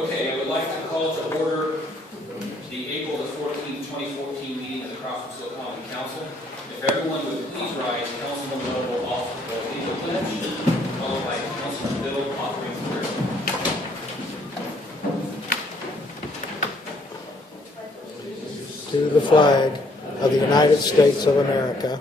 Okay, I would like to call to order the April the 14th, 2014 meeting of the Crawfordsville Common Council. If everyone would please rise, Councilman Lowe will offer the legal pledge, followed by Councilman Bill offering prayer. To the flag of the United States of America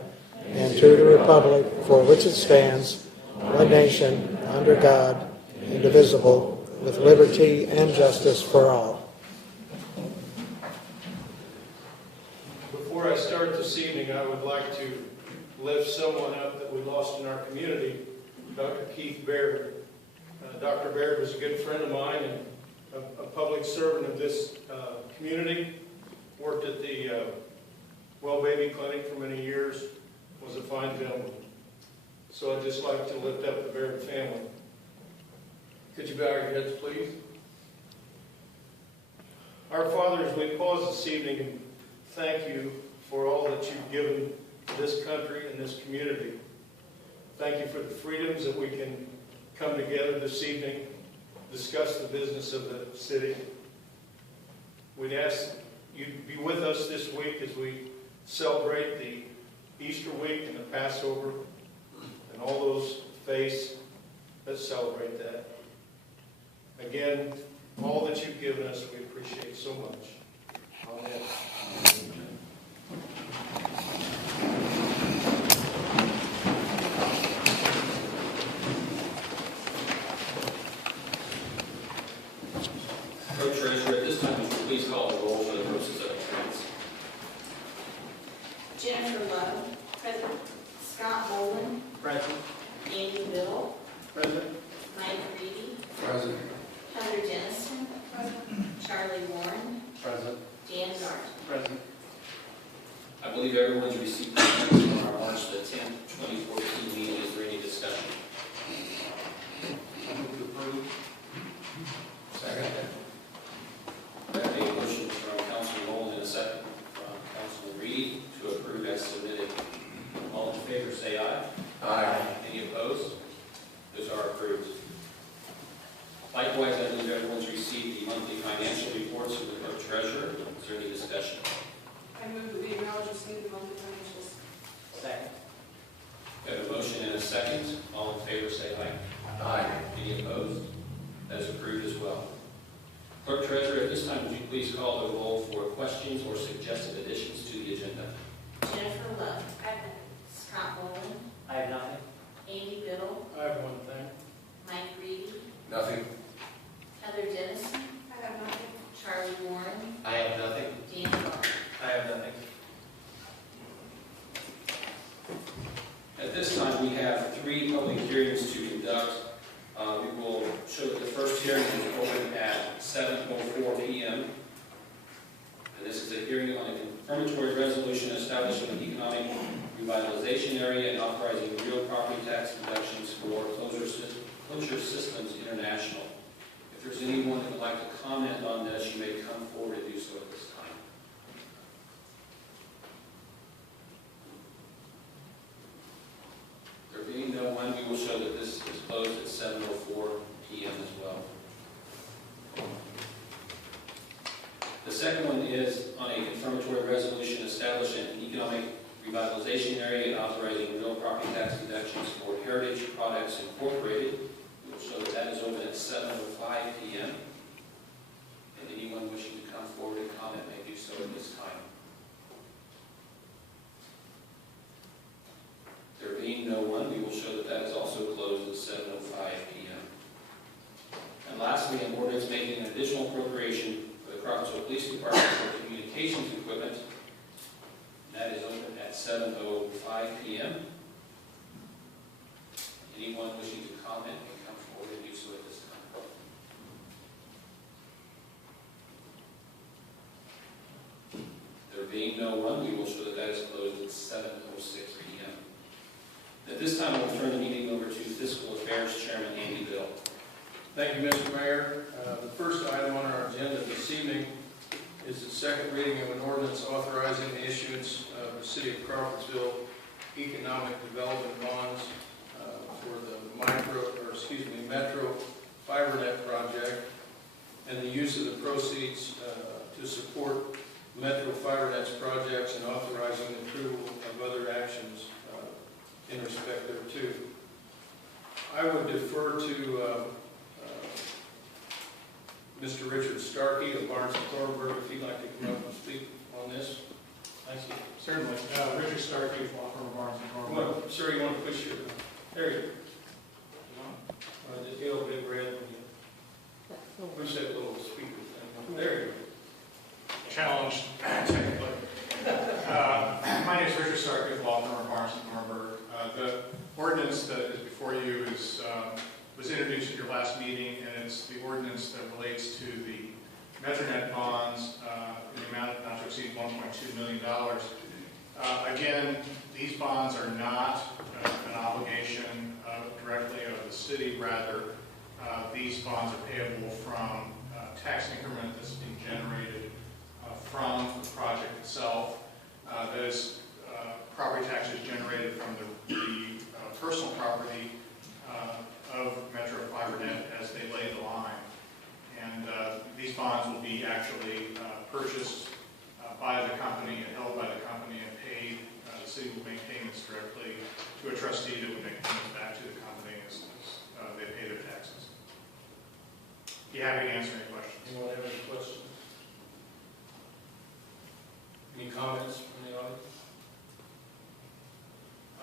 and to the republic for which it stands, one nation, under God, indivisible, with liberty and justice for all. Before I start this evening, I would like to lift someone up that we lost in our community, Dr. Keith Baird. Dr. Baird was a good friend of mine and a public servant of this community. Worked at the Well Baby Clinic for many years, was a fine gentleman. So I'd just like to lift up the Baird family. Could you bow your heads, please? Our Father, as we pause this evening, and thank you for all that you've given this country and this community. Thank you for the freedoms that we can come together this evening, discuss the business of the city. We'd ask you to be with us this week as we celebrate the Easter week and the Passover and all those faiths that celebrate that. Again, all that you've given us, we appreciate so much. Amen. Treasurer, at this time, would you please call the roll for the purposes of attendance? Jennifer Love, present. Scott Boland, Present. Andy Biddle, Present. Mike Reedy, Present. Heather Dennison, Charlie Warren, Present. Dan Gart. Present. I believe everyone's received the minutes from our March the 10th, 2014 meeting. Is there any discussion? I move to approve. Second. I have a motion from Councilman Nolan and a second from Councilman Reedy to approve as submitted. All in favor say aye. Aye. Any opposed? Those are approved. Likewise, I believe everyone's received the monthly financial reports from the clerk treasurer. Is there any discussion? I move that we acknowledge receipt of the monthly financials. Second. I have a motion and a second. All in favor say aye. Aye. Any opposed? That is approved as well. Clerk treasurer, at this time, would you please call the roll for questions or suggested additions to the agenda? Jennifer Love, Scott Boland, I have nothing. Andy Biddle, I have one thing. Mike Reedy, Nothing. Heather Dennison, I have nothing. Charlie Warren, I have nothing. Dan Gart. I have nothing. At this time, we have 3 public hearings to conduct. We will show that the first hearing is open at 7:04 p.m. And this is a hearing on a confirmatory resolution establishing an economic revitalization area and authorizing real property tax deductions for Closure Systems International. If there's anyone that would like to comment on this, you may come forward and do so at this time. There being no one, we will show that this is closed at 7:04 p.m. as well. The second one is on a confirmatory resolution establishing an economic revitalization area and authorizing real property tax deductions for Heritage Products Incorporated. We will show that that is open at 7:05 p.m. And anyone wishing to come forward and comment may do so at this time. There being no one, we will show that that is also closed at 7:05 p.m. And lastly, an ordinance making an additional appropriation for the Crawfordsville Police Department for communications equipment. That is open at 7:05 p.m. Anyone wishing to comment may come forward and do so at this time. There being no one, we will show that that is closed at 7:06 p.m. At this time, I will turn the meeting over to Fiscal Affairs Chairman Andy Biddle. Thank you, Mr. Mayor. The first item on our agenda this evening is the second reading of an ordinance authorizing the issuance of the City of Crawfordsville economic development bonds for the Metro FiberNet project and the use of the proceeds to support Metro FiberNet's projects and authorizing the approval of other actions in respect thereto. I would defer to Mr. Richard Starkey of Barnes and Thornburg if he'd like to come up and speak on this. Thank you. Certainly. Richard Starkey, law firm of Barnes and Come Thornburg. on, sir, you want to push your, there you go. Just get a little bit red when you push that little speaker thing. There you go. Challenged technically. My name is Richard Starkey, law firm of Barnes and Thornburg. The ordinance that is before you is was introduced at your last meeting, and it's the ordinance that relates to the Metronet bonds in the amount not to exceed $1.2 million. Again, these bonds are not an obligation directly of the city. Rather, these bonds are payable from tax increment that's being generated from the project itself. That is property taxes generated from the personal property of Metro FiberNet as they lay the line. And these bonds will be actually purchased by the company and held by the company and paid. The city will make payments directly to a trustee that will make payments back to the company as they pay their taxes. Be happy to answer any questions. Anyone have any questions? Any comments from the audience?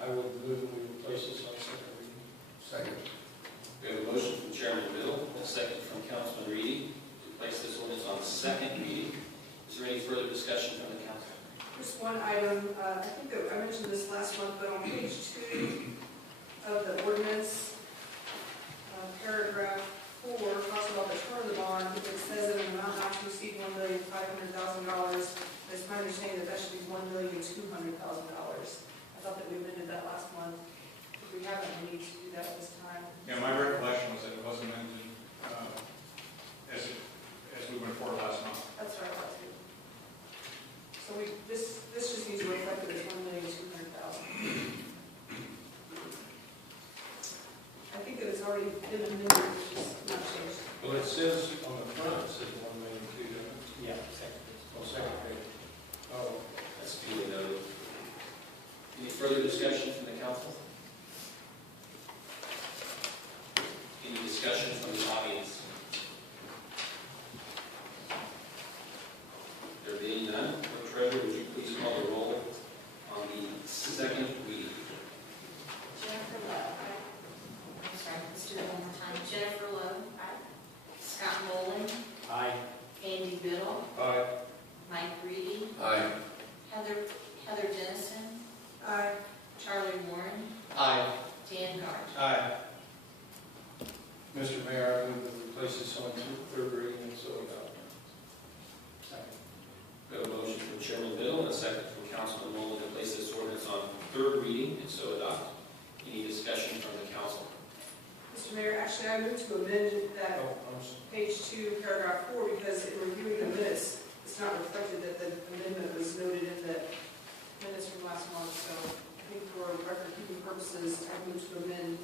I will move that we place this on second reading. Second. We have a motion from Chairman Bill, and a second from Councilman Reedy to place this ordinance on second reading. Is there any further discussion from the council? Just one item, I think that I mentioned this last month, but on page 2 of the ordinance, paragraph 4, talks about the term of the bond. It says that an amount not to exceed $1,500,000. It's my understanding that should be $1,200,000. I thought that we amended that last month. If we haven't, we need to do that this time. Yeah, my recollection was that it was amended as we went forward last month. That's what I thought too. So this just needs to reflect that it's $1,200,000. I think that it's already been amended, which is not changed. Well, it says on the front, it says 1 million, 2, doesn't it? Yeah, second. On second page. Oh, That's duly noted. Any further discussion from the council? Any discussion from the audience? There being none, Clerk Treasurer, would you please call the roll on the second reading? Jennifer Love. I'm sorry, let's do it one more time. Jennifer Love. Scott Nolan. Aye. Andy Biddle. aye. Mike Reedy. Aye. Heather Dennison. Aye. Charlie Warren. Aye. Dan Gard. Aye. Mr. Mayor, I move that we place this on third reading and so adopt. Second. We have a motion from Chairman Biddle and a second from Councilman Nolan to place this ordinance on third reading and so adopt. Any discussion from the council? Mr. Mayor, actually, I move to amend that Oh, I'm sorry. page 2, paragraph 4, because in reviewing the minutes, it's not reflected that the amendment was noted in the minutes from last month. So I think for record-keeping purposes, I move to amend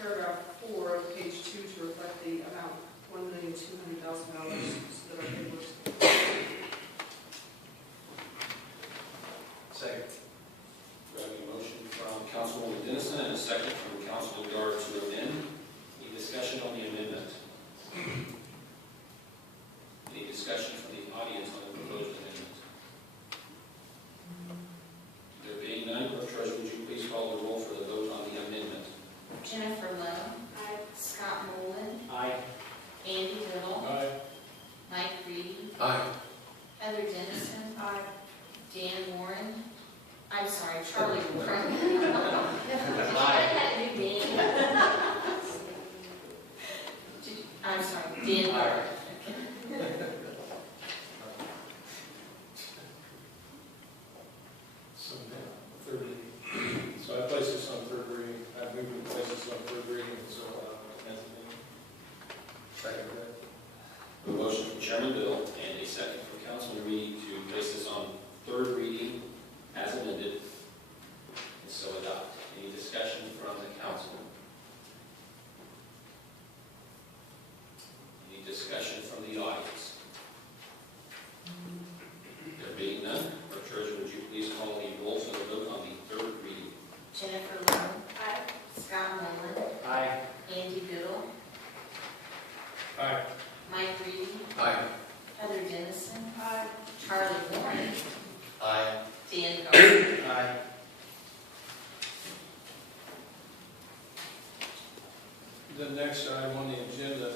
paragraph 4 of page 2 to reflect the amount $1,200,000 so that our papers. Second. We have a motion from Councilwoman Dennison and a second from Councilman Gard to amend. Any discussion on the amendment? Any discussion from the audience on the proposed amendment? There being none, Clerk Treasurer, would you please call the roll for the vote on the amendment? Jennifer Love. Scott Nolan. Aye. Andy Biddle. Aye. Mike Reedy. Aye. Heather Dennison. Aye. Dan Warren. I'm sorry, Charlie Warren. Aye. I had a new name. I'm sorry, Dan Gard. So now, third reading. So I place this on third reading. I move we place this on third reading and so second. A motion from Chairman Biddle and a second from Councilman Reedy to place this on third reading as amended and so adopt. Any discussion from the council? Any discussion from the audience? Aye. Mike Reedy, Aye. Heather Dennison, Aye. Charlie Warren, Aye. Dan Gardner. Aye. The next item on the agenda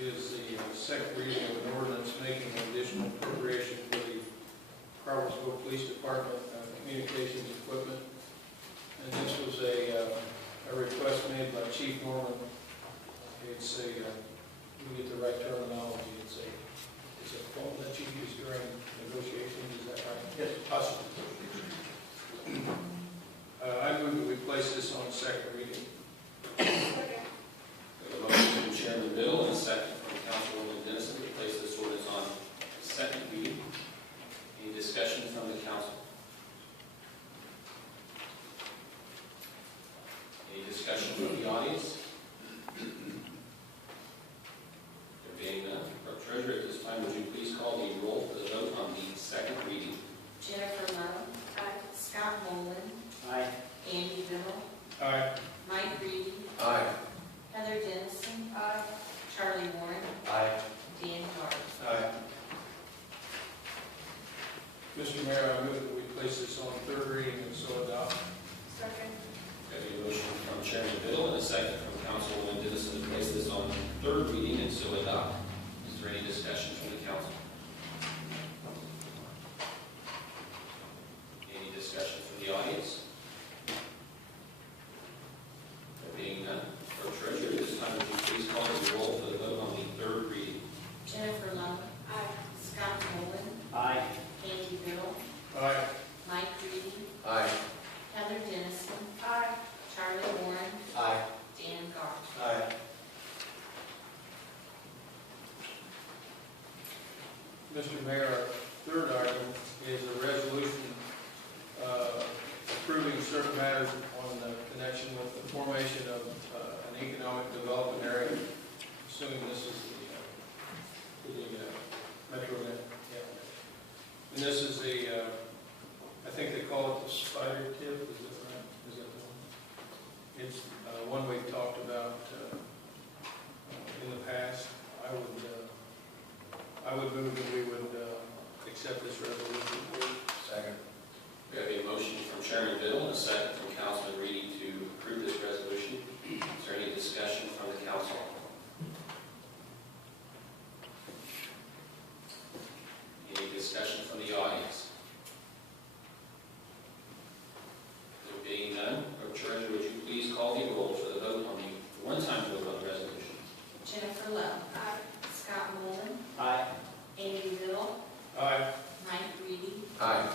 is the second reading of an ordinance making an additional appropriation for the Crawfordsville Police Department communications equipment. And this was a request made by Chief Norman. It's a, we get the right terminology, it's a phone that you use during negotiations, is that right? Yes. Hostage negotiations. I move that we place this on second reading. Second. We have a motion from Chairman Biddle and a second from Councilwoman Dennison to place this ordinance on second reading. Any discussion from the council? Any discussion from the audience? There being none, Clerk Treasurer, at this time, would you please call the roll for the vote on the second reading? Jennifer Lowe. Scott Nolan. Aye. Andy Biddle. Aye. Mike Reedy. Aye. Heather Dennison. Aye. Charlie Warren. Aye. Dan Gardner. Aye. Mr. Mayor, I move that we place this on third reading and so adopt. Second. We have a motion from Chairman Biddle and a second from Councilwoman Dennison to place this on third reading and so adopt. Is there any discussion from the council? Any discussion from the audience? There being none, Clerk Treasurer, this time would you please call the roll for the vote on the third reading? Jennifer Lowe. Scott Nolan. Aye. Andy Biddle. Aye. Mike Reedy. Aye. Heather Dennison. Aye. Charlie Warren. Aye. Dan Gardner. Aye. Mr. Mayor, our third item is a resolution approving certain matters on the connection with the formation of an economic development area. Assuming this is the MetroNet. Yeah. And this is the, I think they call it the spider tip, is that right? Is that the one? It's one we've talked about in the past. I would move that we would accept this resolution. Second. We have a motion from Chairman Biddle and a second from Councilman Reedy to approve this resolution. Is there any discussion from the council? Any discussion from the audience? There being none, Clerk Treasurer, would you please call the roll for the vote on the one-time vote on the resolution? Jennifer Lowe. Scott Nolan. Aye. Andy Biddle. Aye. Mike Reedy. Aye.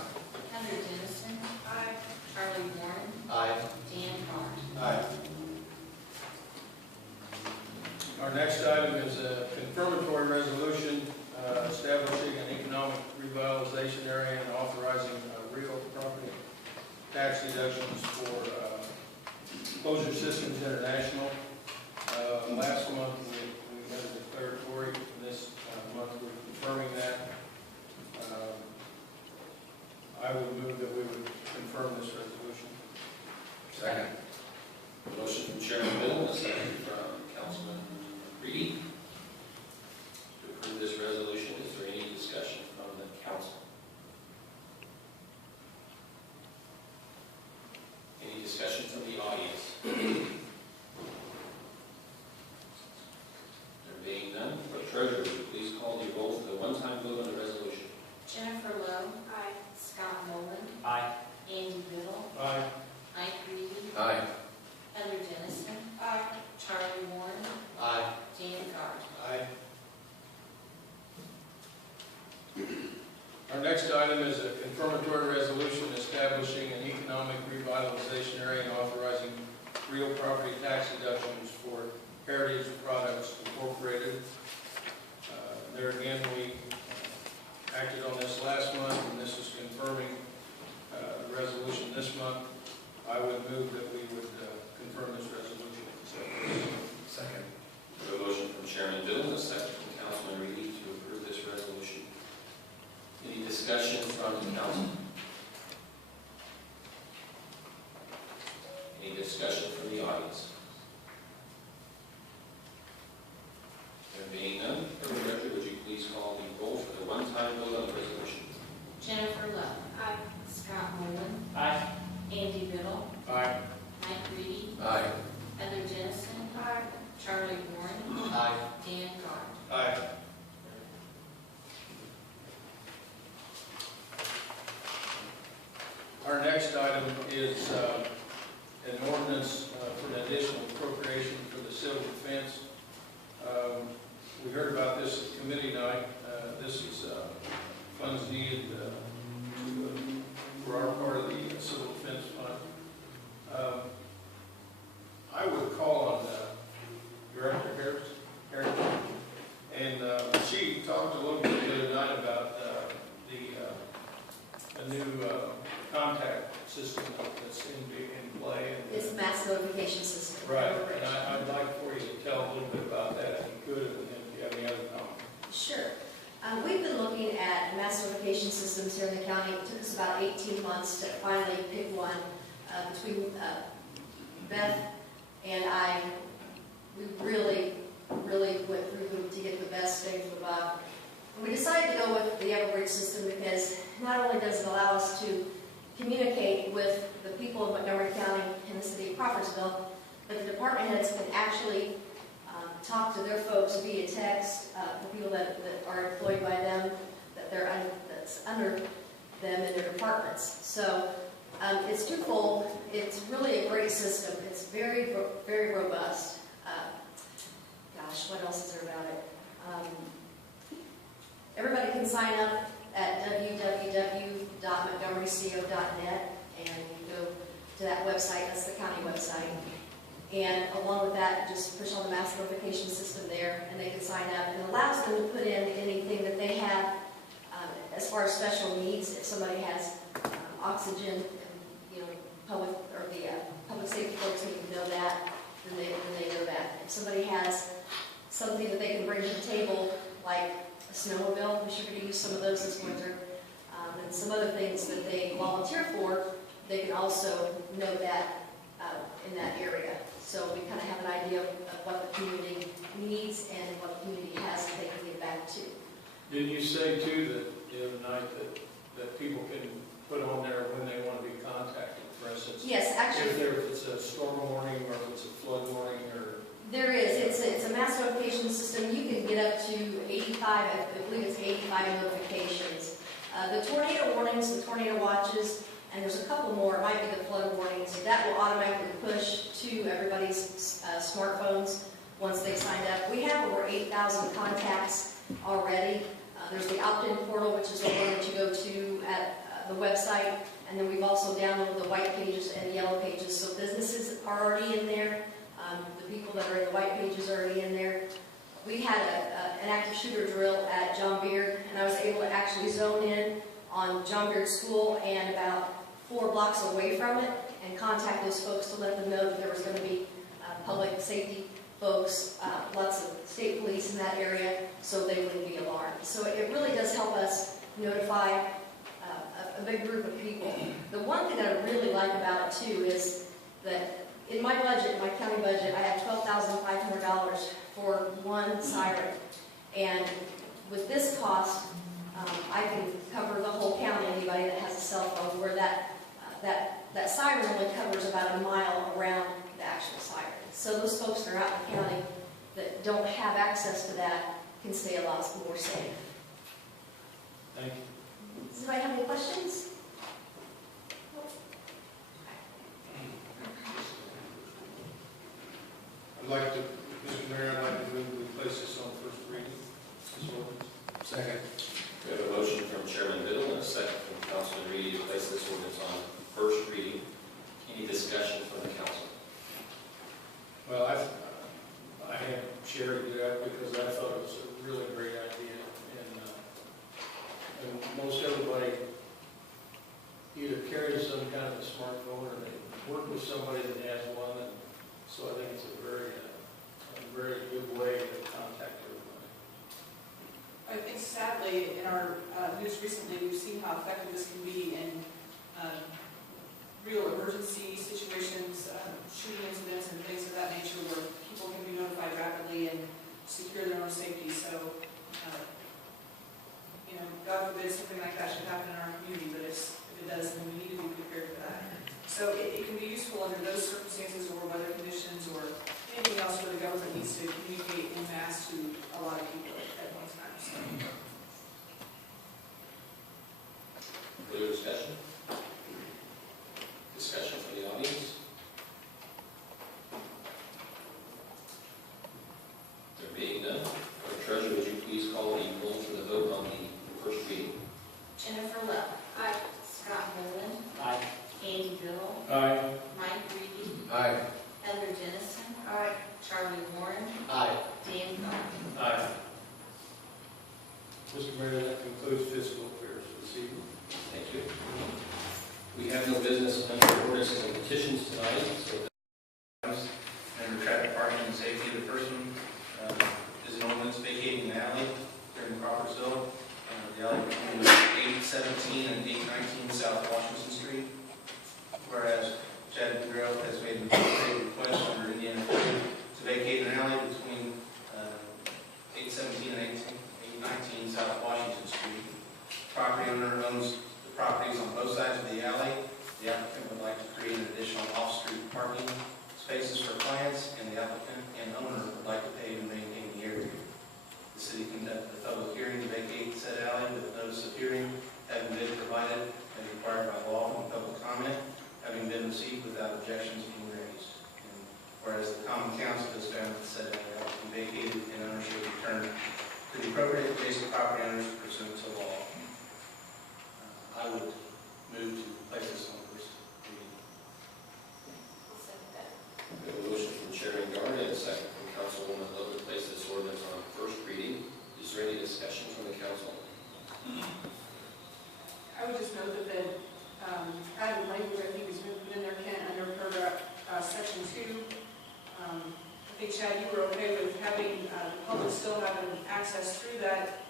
Heather Dennison. Aye. Charlie Warren. Aye. Dan Gardner. Aye. Our next item is a confirmatory resolution establishing an economic revitalization area and authorizing real property tax deductions for Closure Systems International. Last month we had a declaratory, and this month we're confirming that. I would move that we would confirm this resolution. Second. Motion from Chairman Biddle and a second from Councilman Reedy to approve this resolution. Is there any discussion from the council? Any discussion from the audience? There being none, Clerk Treasurer, would you please call the roll for the one-time vote on the resolution? Jennifer Lowe. Scott Nolan. Aye. Andy Biddle. Aye. Mike Reedy. Aye. Heather Dennison. Aye. Charlie Warren. Aye. Dan Gardner. Aye. Our next item is a confirmatory resolution establishing an economic revitalization area and authorizing real property tax deductions for Heritage Products Incorporated. There again, we acted on this last month, and this is confirming the resolution this month. I would move that we would confirm this resolution. Second. We have a motion from Chairman Biddle and a second from Councilman Reedy to approve this resolution. Any discussion from the council? Any discussion from the audience? There is an ordinance for an additional appropriation for the civil defense. We heard about this at committee night. This is funds needed for our part of the civil defense fund. I would call on Director Harris, and she talked a little bit the other night about a new contact system that's in play. And, It's a mass notification system. right, and I'd like for you to tell a little bit about that if you could, and if you have any other comments. Sure. We've been looking at mass notification systems here in the county. It took us about 18 months to finally pick one. Between Beth and I, we really went through them to get the best bang for the buck. And we decided to go with the Everbridge system because not only does it allow us to communicate with the people of Montgomery County and the city of Crawfordsville, but the department heads can actually talk to their folks via text, the people that are employed by them, that's under them in their departments. So it's twofold. It's really a great system. It's very, very robust. Gosh, what else is there about it? Everybody can sign up at www.montgomeryco.net, and you go to that website. That's the county website. And along with that, just push on the mass notification system there, and they can sign up. And it allows them to put in anything that they have as far as special needs. If somebody has oxygen, and, you know, public safety folks need to know that, then they know that. If somebody has something that they can bring to the table, like a snowmobile, we should use some of those this winter, and some other things that they volunteer for, they can also know that in that area. So we kind of have an idea of what the community needs and what the community has that they can give back to. Didn't you say too that the other night that people can put on there when they want to be contacted, for instance? Yes, actually. If it's a storm warning or if it's a flood warning or... There is. It's a mass notification system. You can get up to 85, I believe it's 85 notifications. The tornado warnings, the tornado watches, and there's a couple more. It might be the flood warnings. That will automatically push to everybody's smartphones once they signed up. We have over 8,000 contacts already. There's the opt-in portal, which is the one that you go to at the website. And then we've also downloaded the white pages and the yellow pages. So businesses are already in there. The people that are in the white pages are already in there. We had an active shooter drill at John Beard, and I was able to actually zone in on John Beard School and about 4 blocks away from it and contact those folks to let them know that there was going to be public safety folks, lots of state police in that area, so they wouldn't be alarmed. So it really does help us notify a big group of people. The one thing that I really like about it too is that in my budget, my county budget, I have $12,500 for one siren. And with this cost, I can cover the whole county, anybody that has a cell phone, where that siren only covers about a mile around the actual siren. So those folks that are out in the county that don't have access to that can stay a lot more safe. Thank you. Does anybody have any questions? I'd like to, Mr. Mayor, I'd like to move we place this on first reading. This ordinance. Second. We have a motion from Chairman Biddle and a second from Councilman Reed to place this ordinance on first reading. Any discussion from the council? Well, I had Sherry do that because I thought it was a really great idea, and most everybody either carries some kind of a smartphone or they work with somebody that has one, and so I think it's a very good way to contact everybody. I think sadly, in our news recently, we've seen how effective this can be in real emergency situations, shooting incidents and things of that nature where people can be notified rapidly and secure their own safety. So, God forbid something like that should happen in our community, but if it does, then we need to be prepared for that. So it can be useful under those circumstances or weather conditions or anything else where the government needs to communicate en masse to a lot of people at one time. So. Further discussion? Discussion Mr. Mayor, that concludes fiscal affairs for this evening. Thank you. We have no business under ordinances and petitions tonight, so Under traffic, parking, and safety, the first one is an ordinance vacating an alley here in Crawfordsville. The alley between 817 and 819 South Washington Street. Whereas Chad Grove has made a request under Indiana Code to vacate an alley between 817 and 819 South Washington Street. Property owner owns the properties on both sides of the alley. The applicant would like to create an additional off-street parking spaces for clients, and the applicant and owner would like to pay and maintain the area. The city conducted a public hearing to vacate said alley with notice of hearing having been provided as required by law and public comment having been received without objections being raised. And whereas the common council has found that said alley ought to be vacated and ownership returned to the appropriate adjacent property owners pursuant to law. I would move to place this on first reading. I'll second that. we have a motion from Chairman Garn and a second from Councilwoman Lowe to place this ordinance on first reading. Is there any discussion from the council? I would just note that the added language, I think, is put in there, Ken, under paragraph section 2. I think, Chad, you were okay with having the public still having access through that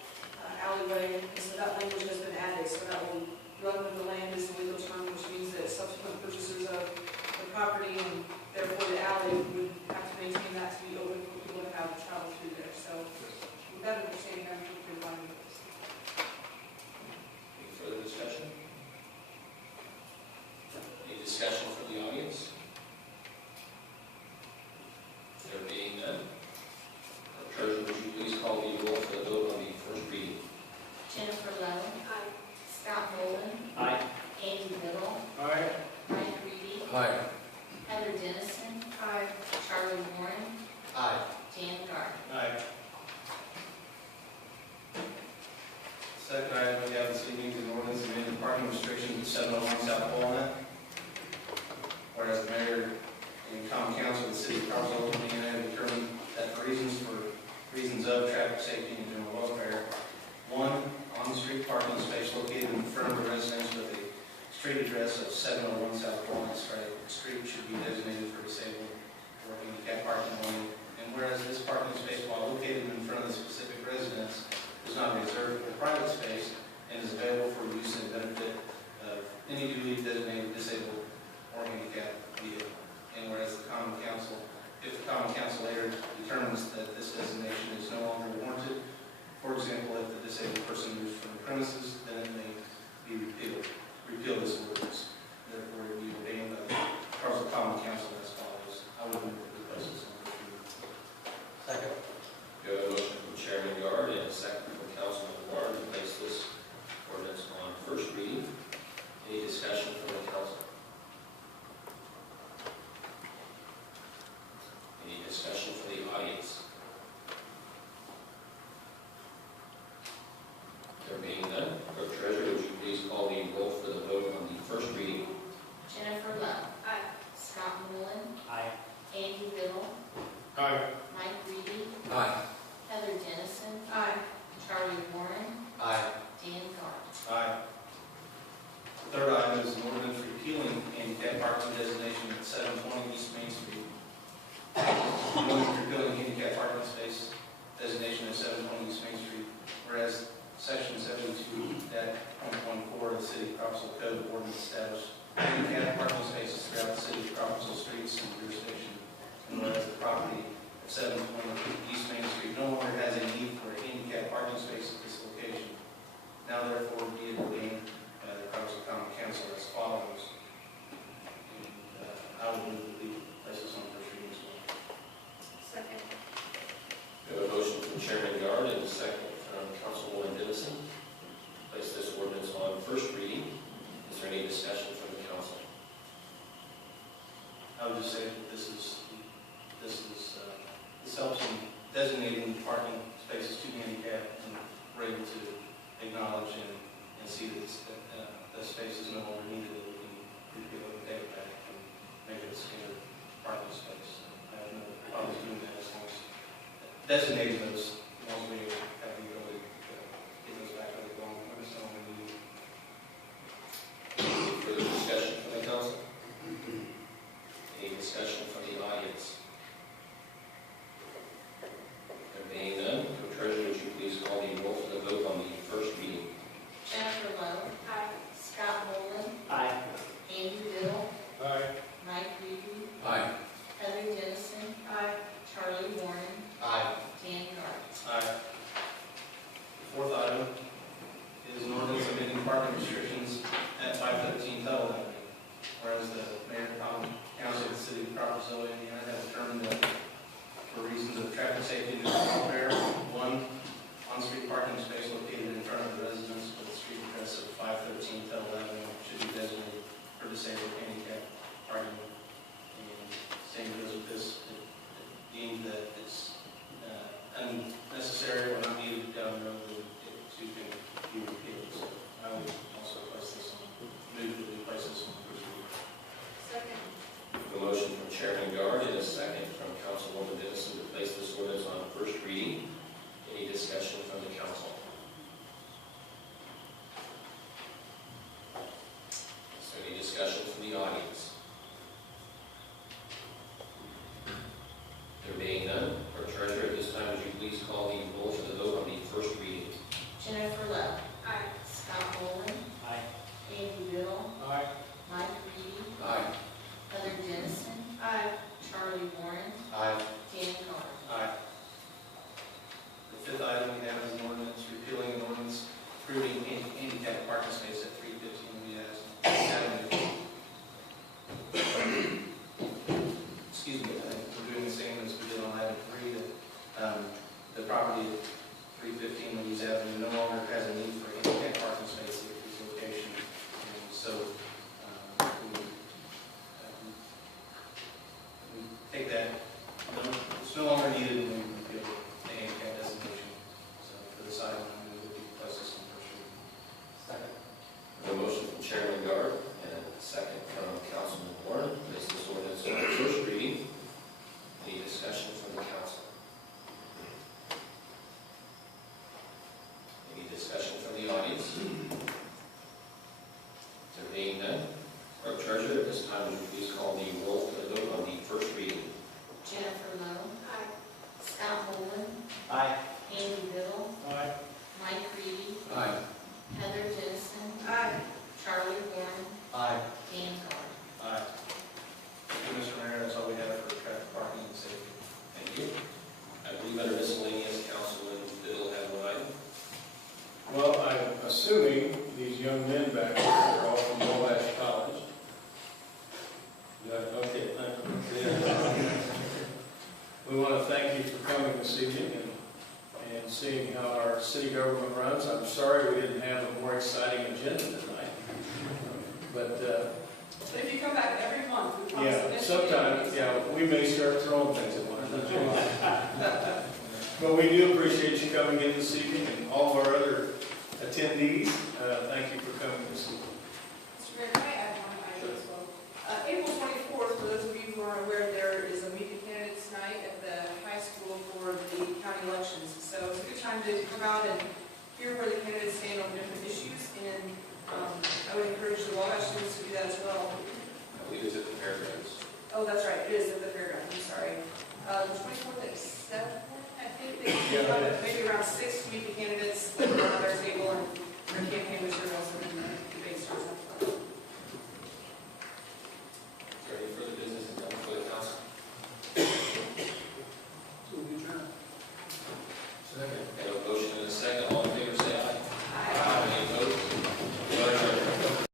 alleyway, and so that language has been added, so that will run with the land is the legal term, which means that subsequent purchasers of the property and therefore the alley would have to maintain that to be open for people to have travel through there. So with that understanding, I'm pretty fine with this. Any further discussion? Any discussion from the audience? There being none, Treasurer, would you please call the roll for the vote on the first reading? Jennifer Lowe. Aye. Scott Nolan. Aye. Andy Little. Aye. Mike Reedy. Aye. Heather Dennison. Aye. Charlie Warren. Aye. Dan Gard. Aye. Second item we have this evening is an ordinance amending parking restrictions at 701 South Walnut. Whereas the mayor and common council of the city of Crawfordsville, Indiana, have determined that for reasons of traffic safety and general welfare, one on-street parking space located in front of the residence with a street address of 701 South Walnut Street should be designated for disabled or handicap parking only. And whereas this parking space, while located in front of the specific residence, is not reserved for private space and is available for use and benefit of any duly designated disabled or handicapped vehicle. And whereas the common council, if the common council later determines that this designation is no longer warranted, for example, if the disabled person moves from the premises, then it may be repealed. Repeal this ordinance. Therefore, it will be ordained by the Crawfordsville Common Council as follows. I would move to place this on the first reading. Second. We have a motion from Chairman Gard and a second from Councilman Ward to place this ordinance on first reading. Any discussion from the council? Any discussion from the audience? There being none, Clerk Treasurer, would you please call the roll for the vote on the first reading? Jennifer Lowe. Aye. Scott Nolan. Aye. Andy Little. Aye. Mike Reedy. Aye. Heather Dennison. Aye. Charlie Warren. Aye. Dan Gard. Aye. The third item is an ordinance repealing handicap parking designation at 720 East Main Street. An ordinance repealing handicap parking space designation at 720 East Main Street, whereas Section 72.14 of the City of Crawfordsville Code of Ordinance established handicap parking spaces throughout the city of Crawfordsville streets and jurisdiction. And whereas the property at 720 East Main Street no longer has a need for a handicap parking space at this location. Now therefore be it ordained by the Crawfordsville Common Council as follows. And, I will move to place this on first reading as well. Second. We have a motion from Chairman Gard and a second from Councilwoman Dennison. Place this ordinance on first reading. Is there any discussion from the council? I would just say that this helps in designating parking spaces to handicap, and we're able to acknowledge and see that the space is no longer needed, that we can repeal it and take it back and make it a standard parking space. I have no problem doing that as long as designating those, as long as we have the ability to get fourth item is an ordinance amending parking restrictions at 513 Tuttle Avenue. Whereas the mayor and council of the city of Crawfordsville, Indiana, have determined that for reasons of traffic safety and welfare, one on-street parking space located in front of the residence with a street address of 513 Tuttle Avenue should be designated for disabled handicap parking. And same goes with this, it deemed that it's unnecessary or not needed down the road, that it too can be repealed. So I would also place this on, move that we place this on first reading. Second. A motion from Chairman Guard and a second from Councilwoman Dennison to place this ordinance on first reading. Any discussion from the council? Is there any discussion from the audience? There being none, our treasurer, at this time, would you please call the roll for the vote on the first reading? Jennifer Love. Aye. Scott Boland. Aye. Andy Biddle. Aye. Mike Reedy. Aye. Heather Dennison. Aye. Charlie Warren. Aye. Dan Carr. Aye. The fifth item we have is an ordinance repealing an ordinance approving handicap parking space at 315 Louis Avenue. Excuse me, I think we're doing the same as we did on item 3, that the property at 315 Louis Avenue no longer has a need for handicap parking space at this location. And so we take that, it's no longer needed, and we repeal the handicap designation. So for this item, I move that we place this on first reading. Second. A motion from Chairman Guard and a second from Councilman Warren to place this ordinance on first reading. Any discussion from the council? Any discussion from the audience? There being none, our treasurer, at this time, would you please call the roll for the vote on the first reading? Jennifer Love. Aye. Scott Boland. Aye. Andy Biddle. Aye. Mike Reedy. Aye. Heather Dennison. Aye. Charlie Warren. Aye. Dan Carr. Aye. Thank you, Mr. Mayor, that's all we have for traffic parking and safety. Thank you. I believe under miscellaneous, Councilman Biddle has one item. Well, I'm assuming these young men back there are all from Moash College. Okay, thank you. We want to thank you for coming this evening and seeing how our city government runs. I'm sorry we didn't have a more exciting agenda tonight. But But if you come back every month, we promise yeah, to sometimes, we may start throwing things at one another. But we do appreciate you coming in this evening, and all of our other attendees. Thank you for coming this evening. Mr. Mayor, can I add one item as well? April 24th, for those of you who aren't aware, there is a meet the candidates night at the high school for the county elections. So it's a good time to come out and hear where the candidates stand on different issues, and I would encourage the Wabash students to do that as well. I believe it's at the fairgrounds. Oh, that's right, it is at the fairgrounds, I'm sorry. The 24th at 7, I think, they maybe around 6 to meet the candidates.